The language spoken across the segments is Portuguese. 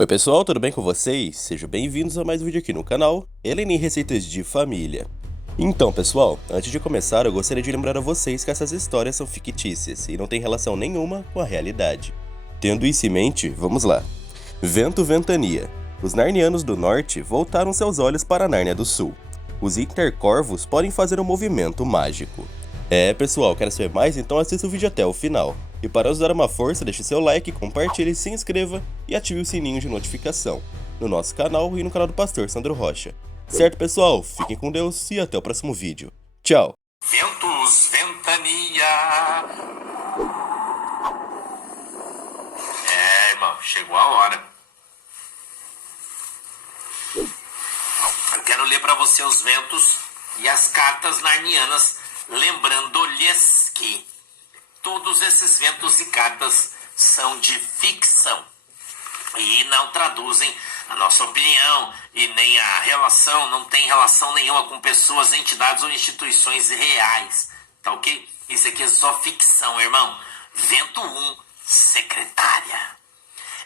Oi pessoal, tudo bem com vocês? Sejam bem-vindos a mais um vídeo aqui no canal, Helene Receitas de Família. Então pessoal, antes de começar eu gostaria de lembrar a vocês que essas histórias são fictícias e não têm relação nenhuma com a realidade. Tendo isso em mente, vamos lá. Vento Ventania. Os Narnianos do Norte voltaram seus olhos para a Nárnia do Sul. Os Intercorvos podem fazer um movimento mágico. Pessoal, quer saber mais? Então assista o vídeo até o final. E para nos dar uma força, deixe seu like, compartilhe, se inscreva e ative o sininho de notificação no nosso canal e no canal do Pastor Sandro Rocha. Certo, pessoal? Fiquem com Deus e até o próximo vídeo. Tchau! Ventos Ventania. Irmão, chegou a hora. Eu quero ler para você os ventos e as cartas narnianas, lembrando-lhes que todos esses ventos e cartas são de ficção e não traduzem a nossa opinião e nem a relação, não tem relação nenhuma com pessoas, entidades ou instituições reais, tá ok? Isso aqui é só ficção, irmão. Vento 1, secretária.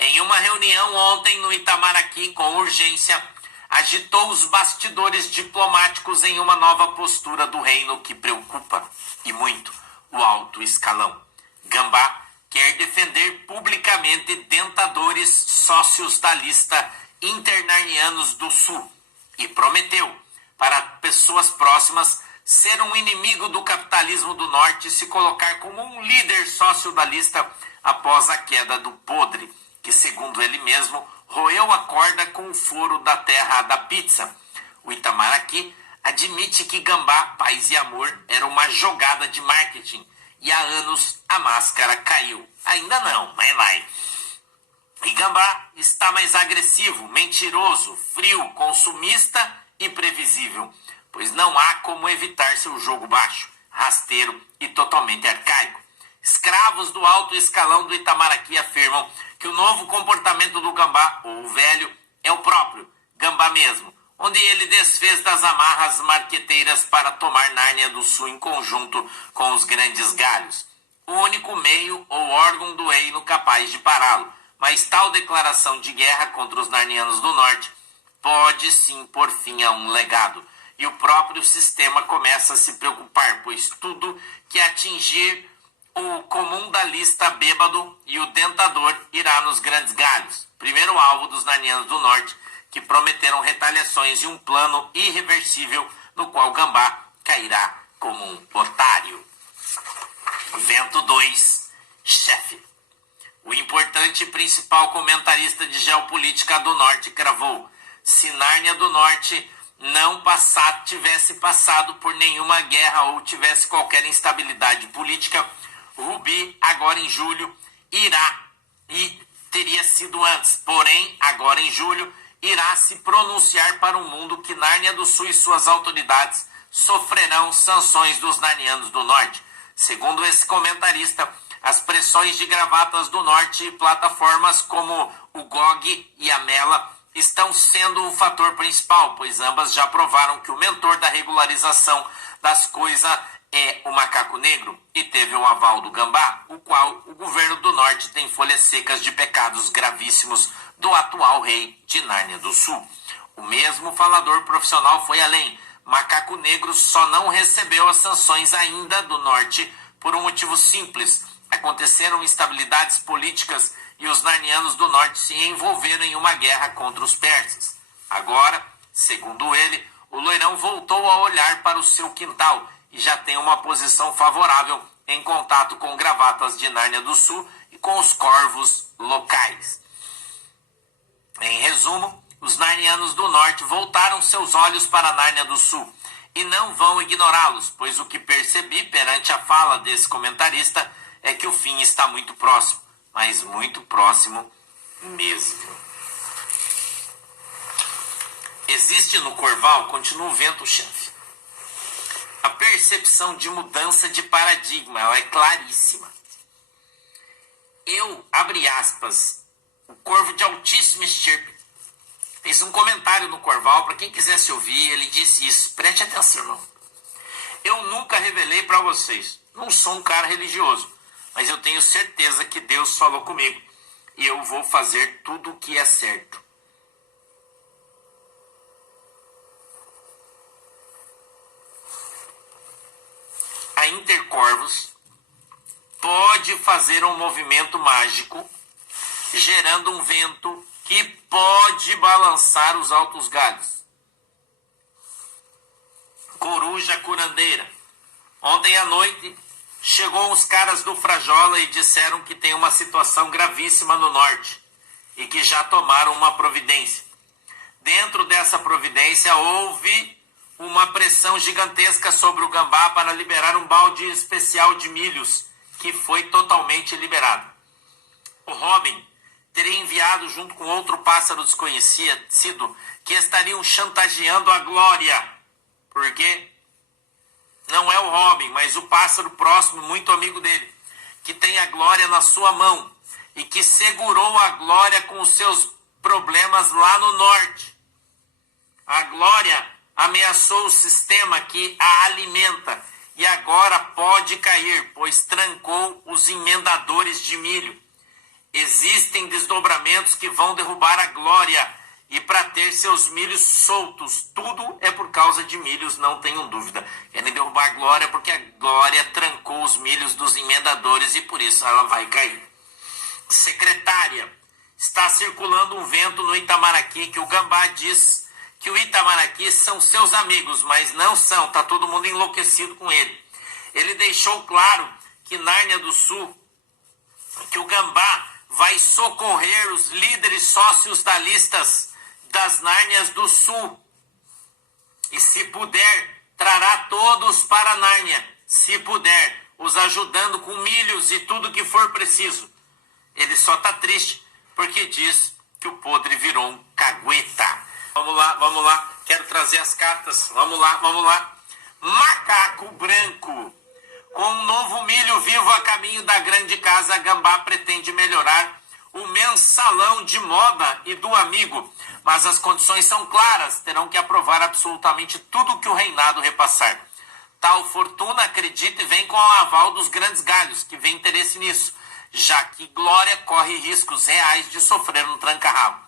Em uma reunião ontem no Itamaraty, com urgência, agitou os bastidores diplomáticos em uma nova postura do reino que preocupa, e muito, o alto escalão. Gambá quer defender publicamente tentadores sócios da lista Internarnianos do Sul e prometeu, para pessoas próximas, ser um inimigo do capitalismo do Norte e se colocar como um líder sócio da lista após a queda do Podre, que, segundo ele mesmo, roeu a corda com o foro da terra da pizza. O Itamaraty admite que Gambá, Paz e Amor era uma jogada de marketing e há anos a máscara caiu. Ainda não, mas vai. E Gambá está mais agressivo, mentiroso, frio, consumista e previsível, pois não há como evitar seu jogo baixo, rasteiro e totalmente arcaico. Escravos do alto escalão do Itamaraty afirmam que o novo comportamento do Gambá, ou o velho, é o próprio Gambá mesmo, onde ele desfez das amarras marqueteiras para tomar Nárnia do Sul em conjunto com os grandes galhos. O único meio ou órgão do reino capaz de pará-lo, mas tal declaração de guerra contra os Narnianos do Norte pode sim pôr fim a um legado. E o próprio sistema começa a se preocupar, pois tudo que atingir o comum da lista bêbado e o dentador irá nos grandes galhos, primeiro alvo dos Narnianos do Norte, que prometeram retaliações e um plano irreversível no qual Gambá cairá como um otário. Vento 2, chefe. O importante e principal comentarista de geopolítica do Norte cravou: se Nárnia do Norte não tivesse passado por nenhuma guerra ou tivesse qualquer instabilidade política, Rubi, agora em julho, irá, e teria sido antes, porém, agora em julho, irá se pronunciar para o mundo que Nárnia do Sul e suas autoridades sofrerão sanções dos Narnianos do Norte. Segundo esse comentarista, as pressões de gravatas do Norte e plataformas como o GOG e a Mela estão sendo o fator principal, pois ambas já provaram que o mentor da regularização das coisas é o macaco negro e teve o aval do Gambá, o qual o governo do Norte tem folhas secas de pecados gravíssimos do atual rei de Nárnia do Sul. O mesmo falador profissional foi além. Macaco negro só não recebeu as sanções ainda do Norte por um motivo simples: aconteceram instabilidades políticas e os Narnianos do Norte se envolveram em uma guerra contra os persas. Agora, segundo ele, o loirão voltou a olhar para o seu quintal e já tem uma posição favorável em contato com gravatas de Nárnia do Sul e com os corvos locais. Em resumo, os Narnianos do Norte voltaram seus olhos para Nárnia do Sul e não vão ignorá-los, pois o que percebi perante a fala desse comentarista é que o fim está muito próximo, mas muito próximo mesmo. Existe no Corval, continua o vento-chefe, a percepção de mudança de paradigma, ela é claríssima. Abre aspas, o corvo de altíssima estirpe fez um comentário no Corval, para quem quisesse ouvir, ele disse isso, preste atenção, irmão. Eu nunca revelei para vocês, não sou um cara religioso, mas eu tenho certeza que Deus falou comigo eu vou fazer tudo o que é certo. A Intercorvos pode fazer um movimento mágico, gerando um vento que pode balançar os altos galhos. Coruja curandeira. Ontem à noite, chegou uns caras do Frajola e disseram que tem uma situação gravíssima no norte e que já tomaram uma providência. Dentro dessa providência, houve uma pressão gigantesca sobre o Gambá para liberar um balde especial de milhos, que foi totalmente liberado. O Robin teria enviado junto com outro pássaro desconhecido que estariam chantageando a Glória, porque não é o Robin, mas o pássaro próximo, muito amigo dele, que tem a Glória na sua mão e que segurou a Glória com os seus problemas lá no norte. A Glória ameaçou o sistema que a alimenta e agora pode cair, pois trancou os emendadores de milho. Existem desdobramentos que vão derrubar a Glória e para ter seus milhos soltos. Tudo é por causa de milhos, não tenham dúvida. Querem derrubar a Glória porque a Glória trancou os milhos dos emendadores e por isso ela vai cair. Secretária, está circulando um vento no Itamaraqui que o Gambá diz que o Itamaraqui são seus amigos, mas não são, está todo mundo enlouquecido com ele. Ele deixou claro que Nárnia do Sul, que o Gambá vai socorrer os líderes sócios da listas das Nárnias do Sul. E se puder, trará todos para Nárnia, se puder, os ajudando com milhos e tudo que for preciso. Ele só está triste porque diz que o podre virou um cagueta. Vamos lá, quero trazer as cartas, vamos lá. Macaco branco. Com um novo milho vivo a caminho da grande casa, Gambá pretende melhorar o mensalão de moda e do amigo. Mas as condições são claras, terão que aprovar absolutamente tudo que o reinado repassar. Tal fortuna, acredita, e vem com o aval dos grandes galhos, que vê interesse nisso, já que Glória corre riscos reais de sofrer um tranca-rabo.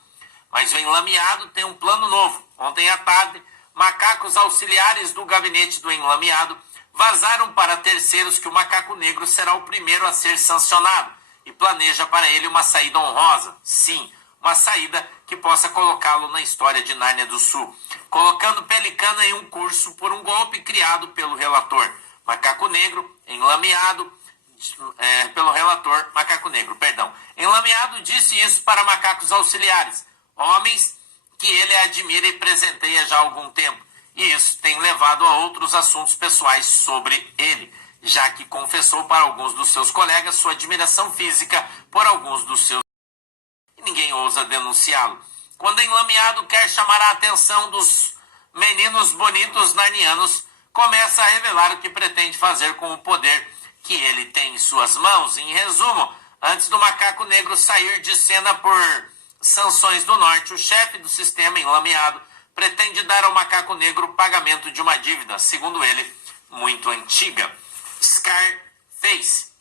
Mas o enlameado tem um plano novo. Ontem à tarde, macacos auxiliares do gabinete do enlameado vazaram para terceiros que o macaco negro será o primeiro a ser sancionado e planeja para ele uma saída honrosa. Sim, uma saída que possa colocá-lo na história de Nárnia do Sul, colocando Pelicana em um curso por um golpe criado pelo relator. Macaco Negro, enlameado, pelo relator, Macaco Negro, perdão. Enlameado disse isso para macacos auxiliares, homens que ele admira e presenteia já há algum tempo. E isso tem levado a outros assuntos pessoais sobre ele, já que confessou para alguns dos seus colegas sua admiração física por alguns dos seus... E ninguém ousa denunciá-lo. Quando enlameado quer chamar a atenção dos meninos bonitos narnianos, começa a revelar o que pretende fazer com o poder que ele tem em suas mãos. Em resumo, antes do Macaco Negro sair de cena por sanções do norte, o chefe do sistema enlameado pretende dar ao Macaco Negro o pagamento de uma dívida, segundo ele, muito antiga. Scarface.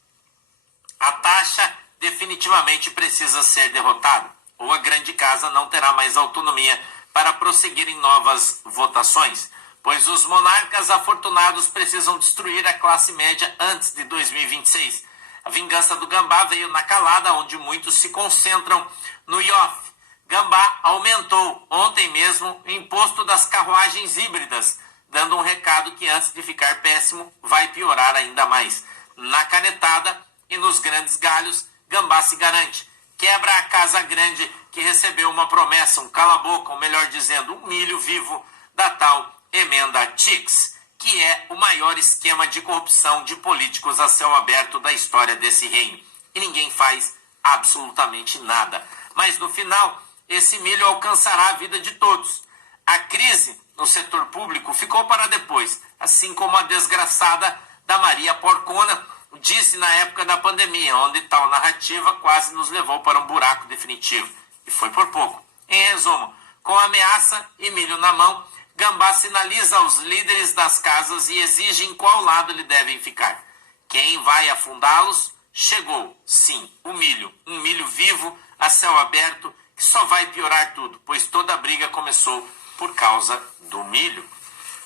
A taxa definitivamente precisa ser derrotada, ou a grande casa não terá mais autonomia para prosseguir em novas votações, pois os monarcas afortunados precisam destruir a classe média antes de 2026. A vingança do Gambá veio na calada, onde muitos se concentram no Iof. Gambá aumentou ontem mesmo o imposto das carruagens híbridas, dando um recado que antes de ficar péssimo, vai piorar ainda mais. Na canetada e nos grandes galhos, Gambá se garante. Quebra a casa grande que recebeu uma promessa, um cala-boca, ou melhor dizendo, um milho vivo da tal emenda TIX, que é o maior esquema de corrupção de políticos a céu aberto da história desse reino. E ninguém faz absolutamente nada. Mas no final, esse milho alcançará a vida de todos. A crise no setor público ficou para depois, assim como a desgraçada da Maria Porcona disse na época da pandemia, onde tal narrativa quase nos levou para um buraco definitivo. E foi por pouco. Em resumo, com ameaça e milho na mão, Gambá sinaliza aos líderes das casas e exige em qual lado eles devem ficar. Quem vai afundá-los? Chegou, sim, o milho. Um milho vivo a céu aberto que só vai piorar tudo, pois toda a briga começou por causa do milho.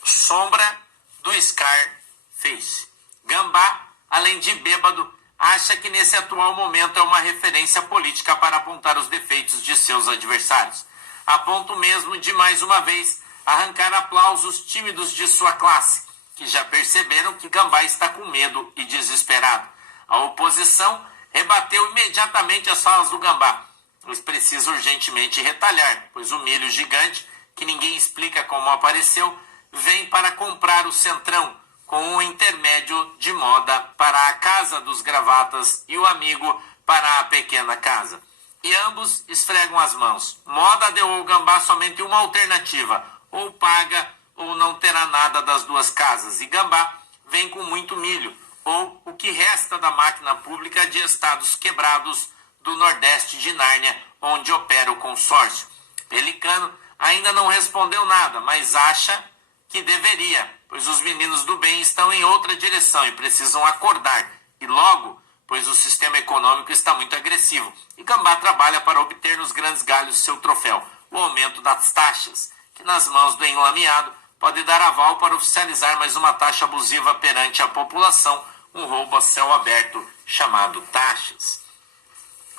Sombra do Scarface. Gambá, além de bêbado, acha que nesse atual momento é uma referência política para apontar os defeitos de seus adversários. A ponto mesmo de, mais uma vez, arrancar aplausos tímidos de sua classe, que já perceberam que Gambá está com medo e desesperado. A oposição rebateu imediatamente as falas do Gambá, pois precisa urgentemente retalhar, pois o milho gigante, que ninguém explica como apareceu, vem para comprar o Centrão, com um intermédio de moda para a casa dos gravatas e o amigo para a pequena casa. E ambos esfregam as mãos. Moda deu ao Gambá somente uma alternativa: ou paga ou não terá nada das duas casas. E Gambá vem com muito milho, ou o que resta da máquina pública de estados quebrados do Nordeste de Nárnia, onde opera o consórcio. Pelicano ainda não respondeu nada, mas acha que deveria, pois os meninos do bem estão em outra direção e precisam acordar, e logo, pois o sistema econômico está muito agressivo, e Gambá trabalha para obter nos grandes galhos seu troféu, o aumento das taxas, que nas mãos do enlameado pode dar aval para oficializar mais uma taxa abusiva perante a população, um roubo a céu aberto chamado taxas.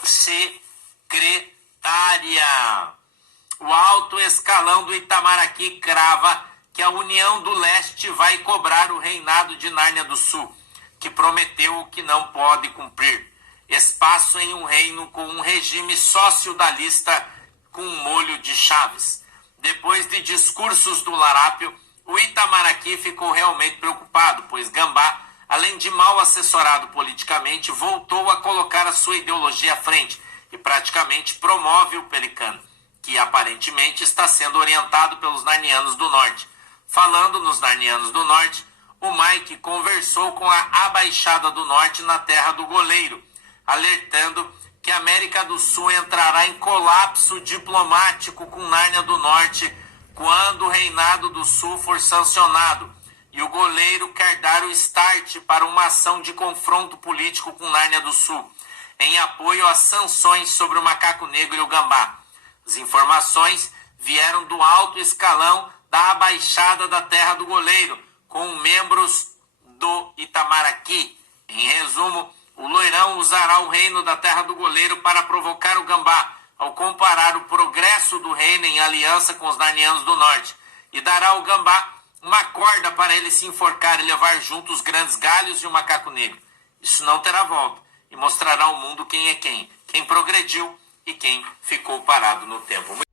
Secretária. O alto escalão do Itamaraty crava que a União do Leste vai cobrar o reinado de Nárnia do Sul, que prometeu o que não pode cumprir. Espaço em um reino com um regime sociodalista com um molho de chaves. Depois de discursos do larápio, o Itamaraty ficou realmente preocupado, pois Gambá, além de mal assessorado politicamente, voltou a colocar a sua ideologia à frente e praticamente promove o Pelicano, que aparentemente está sendo orientado pelos narnianos do Norte. Falando nos narnianos do Norte, o Mike conversou com a Abaixada do Norte na terra do goleiro, alertando que a América do Sul entrará em colapso diplomático com Nárnia do Norte quando o Reinado do Sul for sancionado e o goleiro quer dar o start para uma ação de confronto político com Nárnia do Sul, em apoio às sanções sobre o macaco negro e o Gambá. As informações vieram do alto escalão da Abaixada da Terra do Goleiro, com membros do Itamaraty. Em resumo, o loirão usará o reino da Terra do Goleiro para provocar o Gambá, ao comparar o progresso do reino em aliança com os narnianos do Norte, e dará ao Gambá uma corda para ele se enforcar e levar junto os grandes galhos e o macaco negro. Isso não terá volta, e mostrará ao mundo quem é quem progrediu e quem ficou parado no tempo.